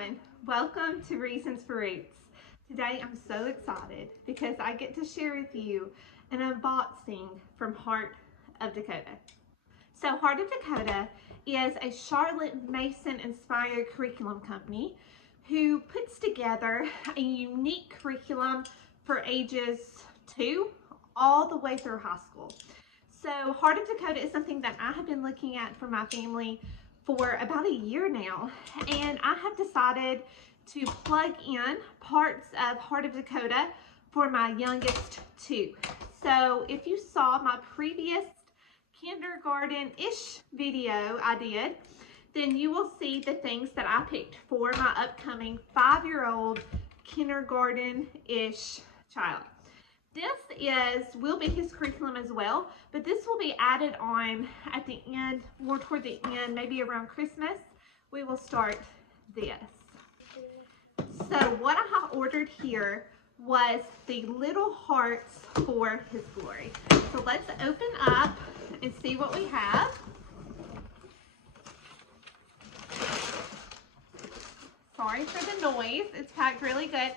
everyone, welcome to Reasons for Roots. Today I'm so excited because I get to share with you an unboxing from Heart of Dakota. So Heart of Dakota is a Charlotte Mason inspired curriculum company who puts together a unique curriculum for ages 2 all the way through high school. So Heart of Dakota is something that I have been looking at for my family for about a year now, and I have decided to plug in parts of Heart of Dakota for my youngest 2. So if you saw my previous kindergarten-ish video I did, then you will see the things that I picked for my upcoming 5-year-old kindergarten-ish child. This will be his curriculum as well, but this will be added on at the end, more toward the end, maybe around Christmas. We will start this. So what I have ordered here was the little hearts for his glory. So let's open up and see what we have. Sorry for the noise, it's packed really good.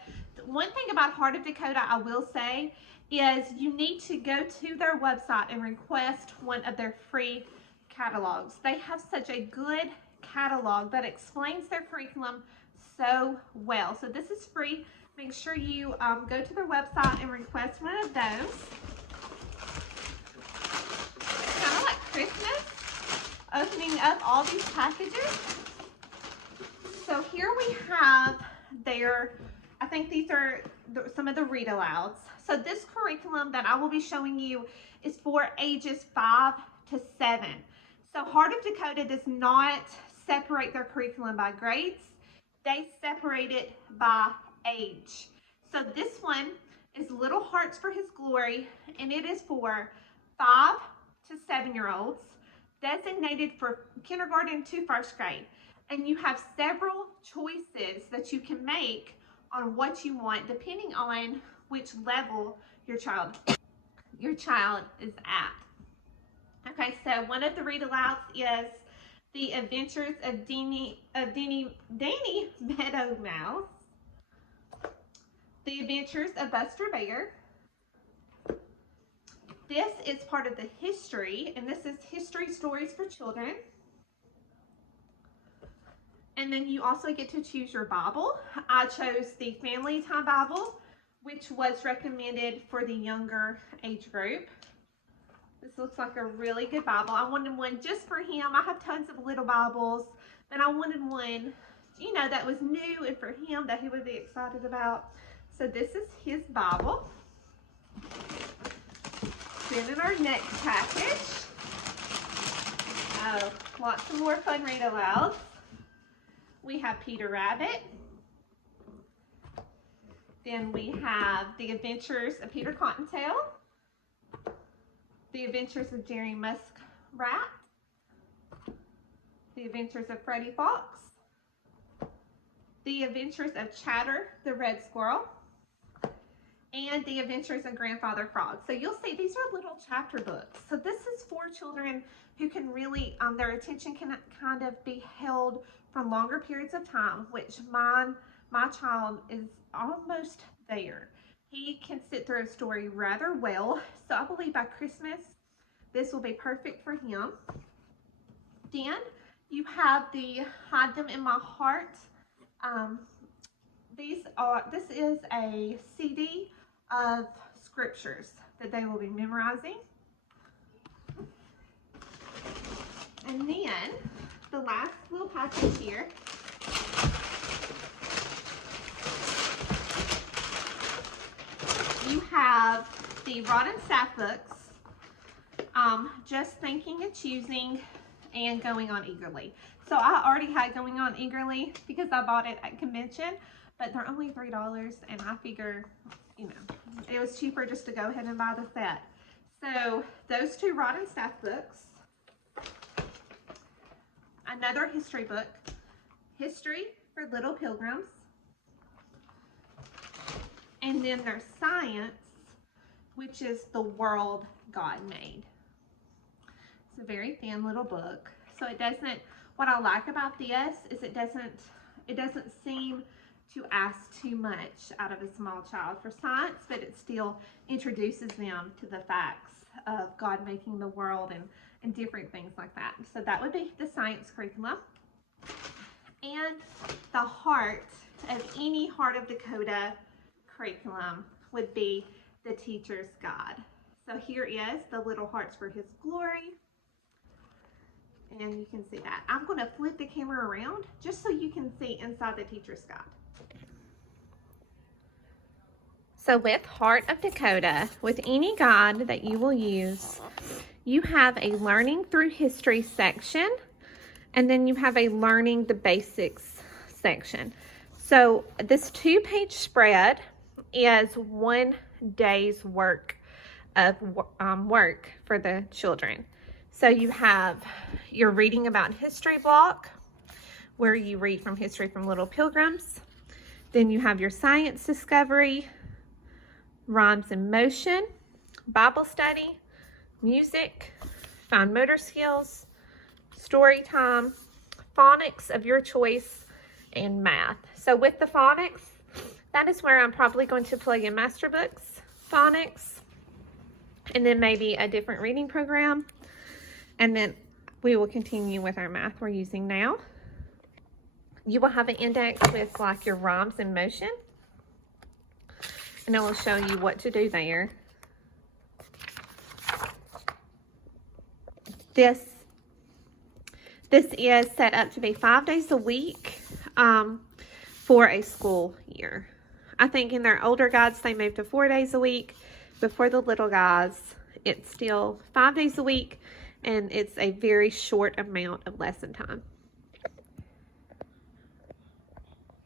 One thing about Heart of Dakota I will say is you need to go to their website and request one of their free catalogs. They have such a good catalog that explains their curriculum so well. So this is free. Make sure you go to their website and request one of those. Kind of like Christmas, opening up all these packages. So here we have their, I think these are some of the read alouds. So this curriculum that I will be showing you is for ages 5 to 7. So Heart of Dakota does not separate their curriculum by grades. They separate it by age. So this one is Little Hearts for His Glory, and it is for 5 to 7-year-olds, designated for kindergarten to 1st grade. And you have several choices that you can make on what you want depending on which level your child is at. Okay, so one of the read alouds is The Adventures of Danny Meadow Mouse, The Adventures of Buster Bear. This is part of the history, and this is History Stories for Children. And then you also get to choose your Bible. I chose the Family Time Bible, which was recommended for the younger age group. This looks like a really good Bible. I wanted one just for him. I have tons of little Bibles, but I wanted one, you know, that was new and for him that he would be excited about. So this is his Bible. Then in our next package, lots of more fun read alouds. We have Peter Rabbit. Then we have The Adventures of Peter Cottontail, The Adventures of Jerry Muskrat, The Adventures of Freddie Fox, The Adventures of Chatter the Red Squirrel, and The Adventures of Grandfather Frog. So you'll see these are little chapter books. So this is for children who can really, their attention can kind of be held for longer periods of time, which my child is almost there. He can sit through a story rather well. So I believe by Christmas, this will be perfect for him. Then you have the Hide Them in My Heart. This is a CD of scriptures that they will be memorizing. And then the last little package here you have the Rod and Staff books, Just Thinking and Choosing, and Going On Eagerly. So I already had Going On Eagerly because I bought it at convention, but they're only $3, and I figure, you know, it was cheaper just to go ahead and buy the set. So those 2 Rod and Staff books, another history book, History for Little Pilgrims, and then there's Science, which is The World God Made. It's a very thin little book. So it doesn't, what I like about this is it doesn't It doesn't seem to ask too much out of a small child for science, but it still introduces them to the facts of God making the world and different things like that. So that would be the science curriculum. And the heart of any Heart of Dakota curriculum would be the teacher's guide. So here is the little hearts for His glory. And you can see that. I'm going to flip the camera around just so you can see inside the teacher's guide. So with Heart of Dakota, with any guide that you will use, you have a Learning Through History section, and then you have a Learning the Basics section. So this 2-page spread is 1 day's work of work for the children. So you have your reading about history block, where you read from history from Little Pilgrims. Then you have your science discovery, rhymes in motion, Bible study, music, fine motor skills, story time, phonics of your choice, and math. So with the phonics, that is where I'm probably going to play in Master Books, phonics, and then maybe a different reading program. And then we will continue with our math we're using now. You will have an index with like your rhymes in motion. And it will show you what to do there. This is set up to be 5 days a week for a school year. I think in their older guides, they moved to 4 days a week. But for the little guys, it's still 5 days a week, and it's a very short amount of lesson time.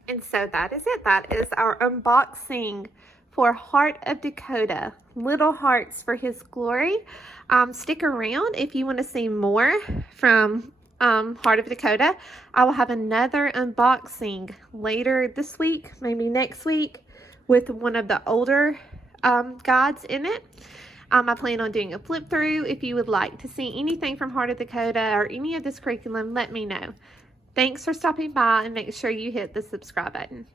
And so that is it. That is our unboxing for Heart of Dakota, Little Hearts for His Glory. Stick around if you want to see more from Heart of Dakota. I will have another unboxing later this week, maybe next week, with one of the older guides in it. I plan on doing a flip through. If you would like to see anything from Heart of Dakota or any of this curriculum, let me know. Thanks for stopping by, and make sure you hit the subscribe button.